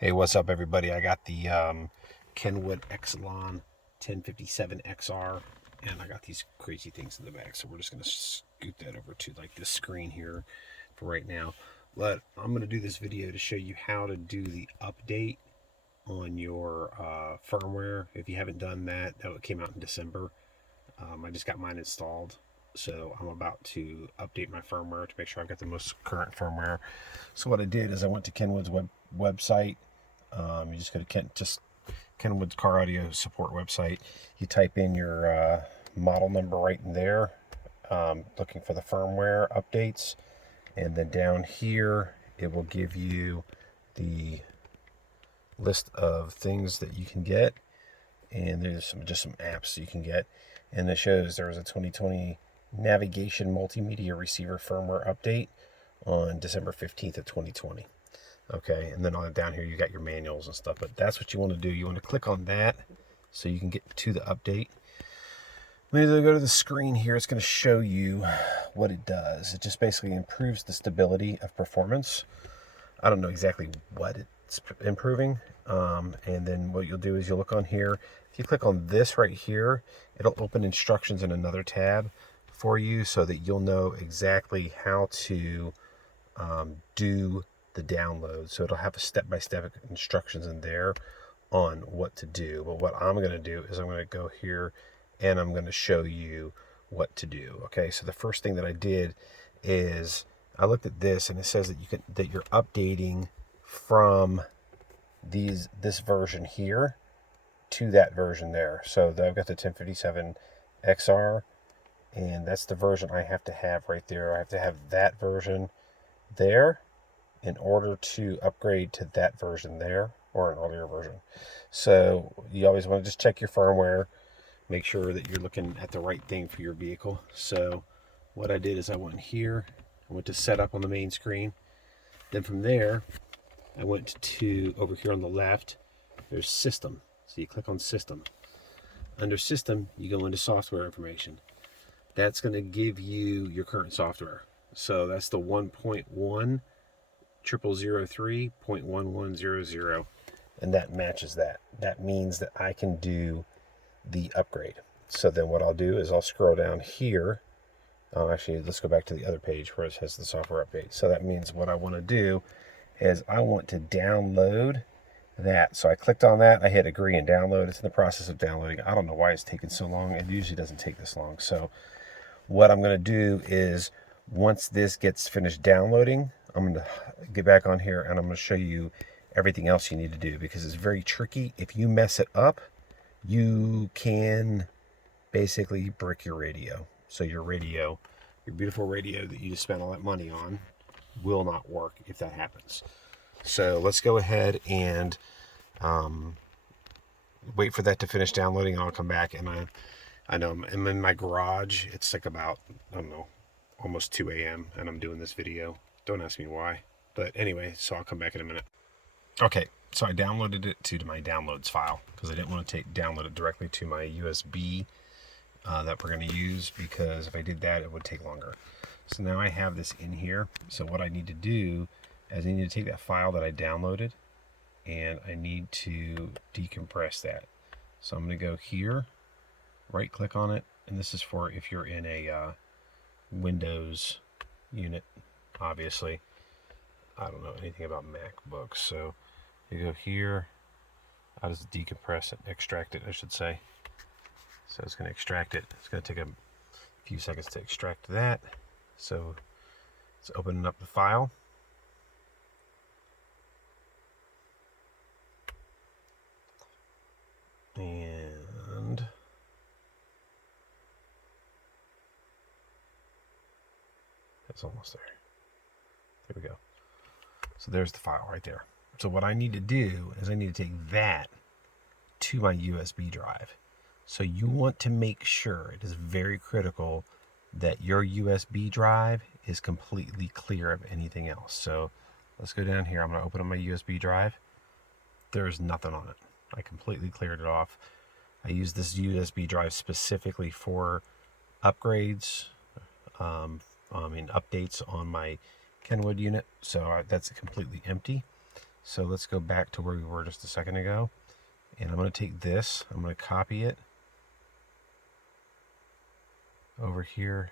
Hey, what's up, everybody? I got the Kenwood Excelon 1057XR, and I got these crazy things in the back. So we're just gonna scoot that over to like this screen here for right now. But I'm gonna do this video to show you how to do the update on your firmware. If you haven't done that, that came out in December. I just got mine installed, so I'm about to update my firmware to make sure I've got the most current firmware. So what I did is I went to Kenwood's website. You just go to Kenwood's car audio support website. You type in your model number right in there, looking for the firmware updates, and then down here it will give you the list of things that you can get, and there's just some apps you can get, and it shows there was a 2020 navigation multimedia receiver firmware update on December 15th of 2020. Okay, and then on down here you got your manuals and stuff, but that's what you want to do. You want to click on that so you can get to the update. When you go to the screen here, it's going to show you what it does. It just basically improves the stability of performance. I don't know exactly what it's improving. And then what you'll do is you'll look on here. If you click on this right here, it'll open instructions in another tab for you so that you'll know exactly how to do the download. So it'll have a step-by-step instructions in there on what to do. But what I'm going to do is I'm going to go here and I'm going to show you what to do. Okay, so the first thing that I did is I looked at this, and it says that you're updating from this version here to that version there. So I've got the 1057XR, and that's the version I have to have right there. I have to have that version there in order to upgrade to that version there, or an earlier version. So you always want to just check your firmware, make sure that you're looking at the right thing for your vehicle. So what I did is I went here, I went to setup on the main screen. Then from there, I went to over here on the left, there's system. So you click on system. Under system, you go into software information. That's going to give you your current software. So that's the 1.1.0003.1100, and that matches that. That means that I can do the upgrade. So then what I'll do is I'll scroll down here. Actually, let's go back to the other page where it says the software update. So that means what I want to do is I want to download that. So I clicked on that. I hit agree and download. It's in the process of downloading. I don't know why it's taking so long. It usually doesn't take this long. So what I'm going to do is once this gets finished downloading, I'm going to get back on here and I'm going to show you everything else you need to do, because it's very tricky. If you mess it up, you can basically brick your radio. So your beautiful radio that you just spent all that money on, will not work if that happens. So let's go ahead and wait for that to finish downloading, and I'll come back. And I know I'm in my garage. It's like about, I don't know, almost 2 a.m. and I'm doing this video. Don't ask me why. But anyway, so I'll come back in a minute. Okay, so I downloaded it to my downloads file because I didn't want to download it directly to my USB that we're going to use, because if I did that, it would take longer. So now I have this in here. So what I need to do is I need to take that file that I downloaded and I need to decompress that. So I'm going to go here, right click on it, and this is for if you're in a Windows unit. Obviously, I don't know anything about MacBooks, so you go here. I'll just decompress it, extract it, I should say. So it's going to extract it. It's going to take a few seconds to extract that. So it's opening up the file. And that's almost there. There we go. So there's the file right there. So what I need to do is I need to take that to my USB drive. So you want to make sure, it is very critical, that your USB drive is completely clear of anything else. So let's go down here. I'm going to open up my USB drive. There's nothing on it. I completely cleared it off. I use this USB drive specifically for upgrades, updates on my Kenwood unit. So that's completely empty. So let's go back to where we were just a second ago. And I'm going to take this, I'm going to copy it over here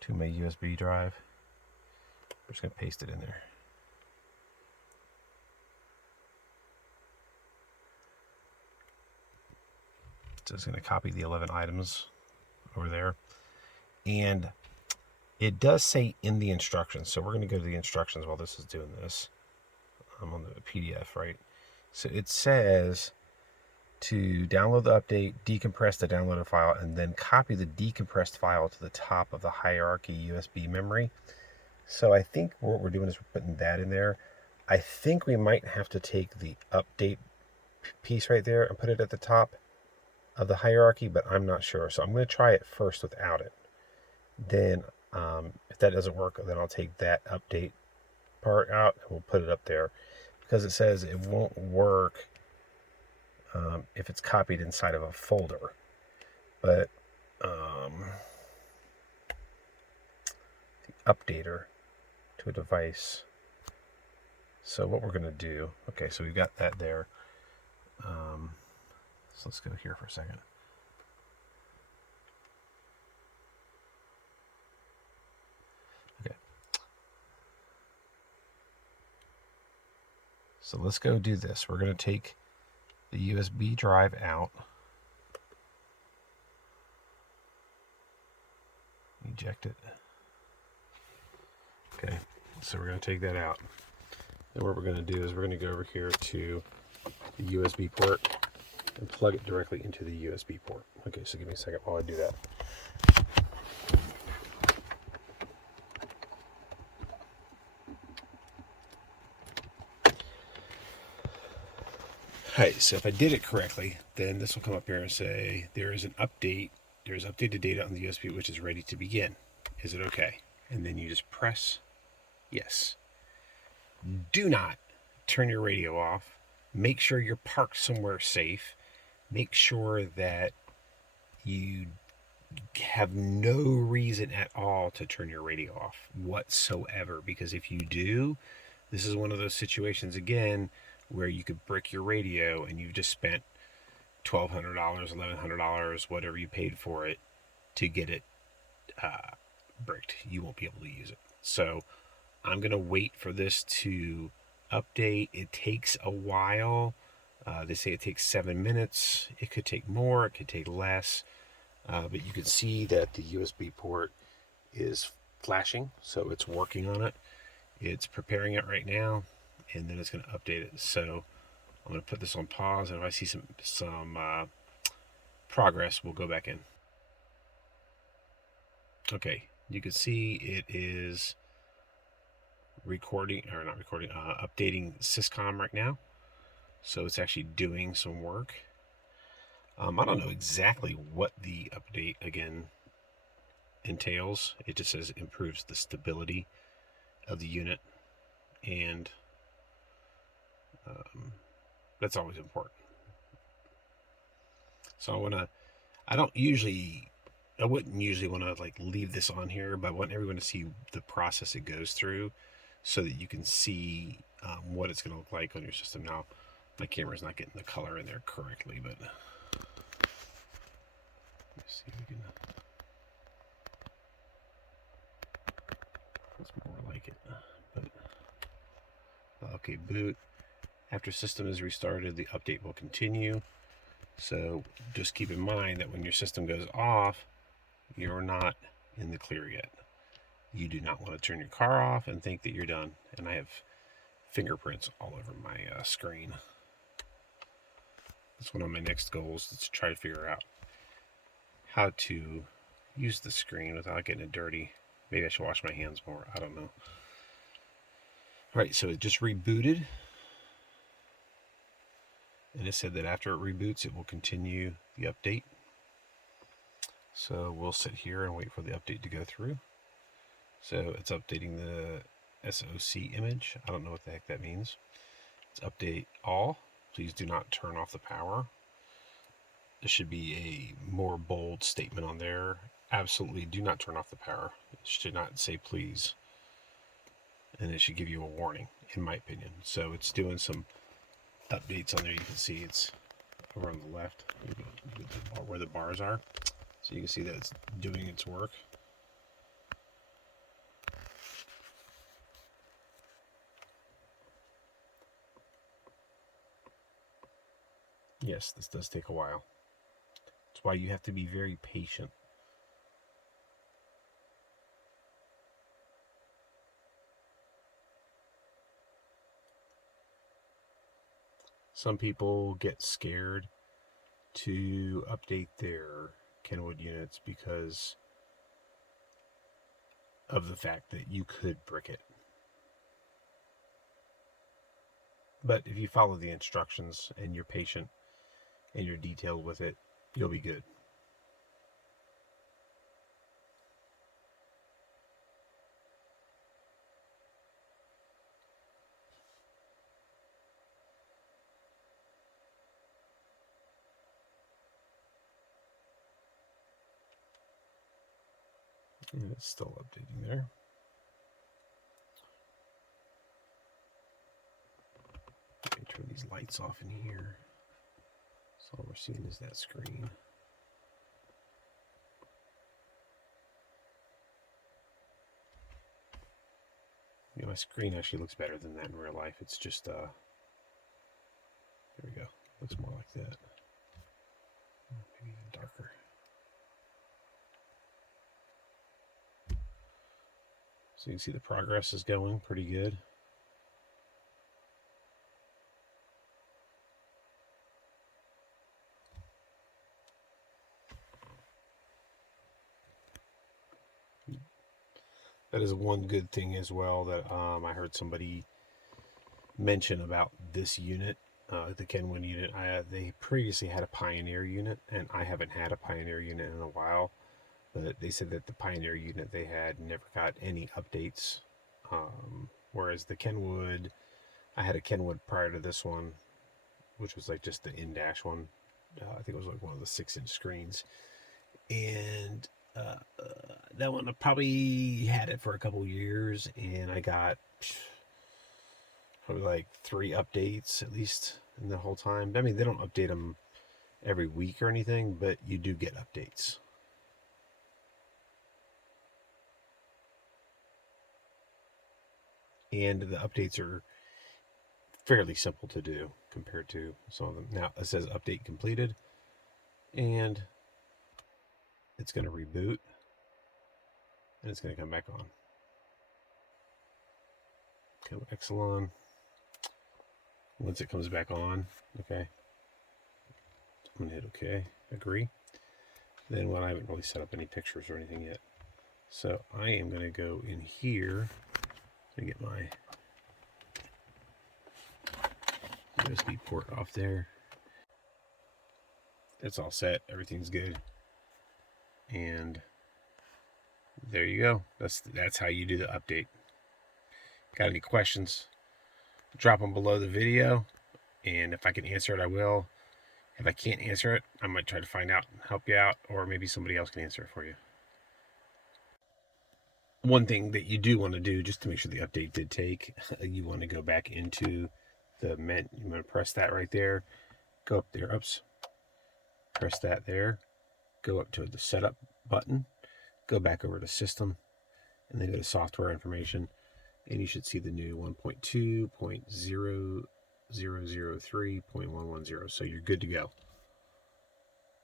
to my USB drive. I'm just going to paste it in there. So it's going to copy the 11 items over there. And it does say in the instructions. So we're going to go to the instructions while this is doing this. I'm on the PDF, right? So it says to download the update, decompress the downloaded file, and then copy the decompressed file to the top of the hierarchy USB memory. So I think what we're doing is we're putting that in there. I think we might have to take the update piece right there and put it at the top of the hierarchy, but I'm not sure. So I'm going to try it first without it. Then if that doesn't work, then I'll take that update part out and we'll put it up there, because it says it won't work if it's copied inside of a folder. But the updater to a device. So what we're going to do, okay, so we've got that there. So let's go here for a second. Okay. So let's go do this. We're going to take the USB drive out. Eject it. Okay, so we're going to take that out. And what we're going to do is we're going to go over here to the USB port and plug it directly into the USB port. Okay, so give me a second while I do that. Alright, so if I did it correctly, then this will come up here and say there is an update. There is updated data on the USB which is ready to begin. Is it okay? And then you just press yes. Do not turn your radio off. Make sure you're parked somewhere safe. Make sure that you have no reason at all to turn your radio off whatsoever, because if you do, this is one of those situations again where you could brick your radio and you've just spent $1,200, $1,100, whatever you paid for it to get it bricked. You won't be able to use it. So I'm going to wait for this to update. It takes a while. They say it takes 7 minutes. It could take more. It could take less. But you can see that the USB port is flashing, so it's working on it. It's preparing it right now, and then it's going to update it. So I'm going to put this on pause, and if I see some progress, we'll go back in. Okay, you can see it is updating Syscom right now. So it's actually doing some work. I don't know exactly what the update again entails. It just says it improves the stability of the unit, and that's always important. So I wouldn't usually want to like leave this on here, but I want everyone to see the process it goes through so that you can see what it's going to look like on your system. Now, my camera's not getting the color in there correctly, but let's see if we can. That's more like it. But okay, boot. After system is restarted, the update will continue. So just keep in mind that when your system goes off, you're not in the clear yet. You do not want to turn your car off and think that you're done. And I have fingerprints all over my screen. That's one of my next goals, is to try to figure out how to use the screen without getting it dirty. Maybe I should wash my hands more. I don't know. All right, so it just rebooted. And it said that after it reboots, it will continue the update. So we'll sit here and wait for the update to go through. So it's updating the SOC image. I don't know what the heck that means. It's update all. Please do not turn off the power. There should be a more bold statement on there. Absolutely do not turn off the power. It should not say please. and it should give you a warning, in my opinion. So it's doing some updates on there. You can see it's over on the left where the bars are. So you can see that it's doing its work. Yes, this does take a while. That's why you have to be very patient. Some people get scared to update their Kenwood units because of the fact that you could brick it. But if you follow the instructions and you're patient and you're detailed with it, you'll be good. And it's still updating there. Let me turn these lights off in here. So all we're seeing is that screen. You know, my screen actually looks better than that in real life. It's just, there we go. Looks more like that. Maybe even darker. So you can see the progress is going pretty good. That is one good thing as well that I heard somebody mention about this unit, the Kenwood unit. They previously had a Pioneer unit, and I haven't had a Pioneer unit in a while. But they said that the Pioneer unit they had never got any updates. Whereas the Kenwood, I had a Kenwood prior to this one, which was like just the in-dash one. I think it was like one of the 6-inch screens. And that one I probably had it for a couple years, and I got probably like 3 updates at least in the whole time. I mean, they don't update them every week or anything, but you do get updates. And the updates are fairly simple to do compared to some of them. Now it says update completed, and it's going to reboot, and it's going to come back on. Excelon. Once it comes back on, okay, I'm going to hit OK, agree. Then, well, I haven't really set up any pictures or anything yet. So I am going to go in here and get my USB port off there. It's all set. Everything's good. And there you go. That's how you do the update. Got any questions? Drop them below the video, and if I can answer it, I will. If I can't answer it, I might try to find out and help you out, or maybe somebody else can answer it for you. One thing that you do want to do, just to make sure the update did take, you want to go back into the menu. You want to press that right there. Go up there, oops. Press that there. Go up to the setup button. Go back over to system, and then go to software information. And you should see the new 1.2.0003.110. So you're good to go.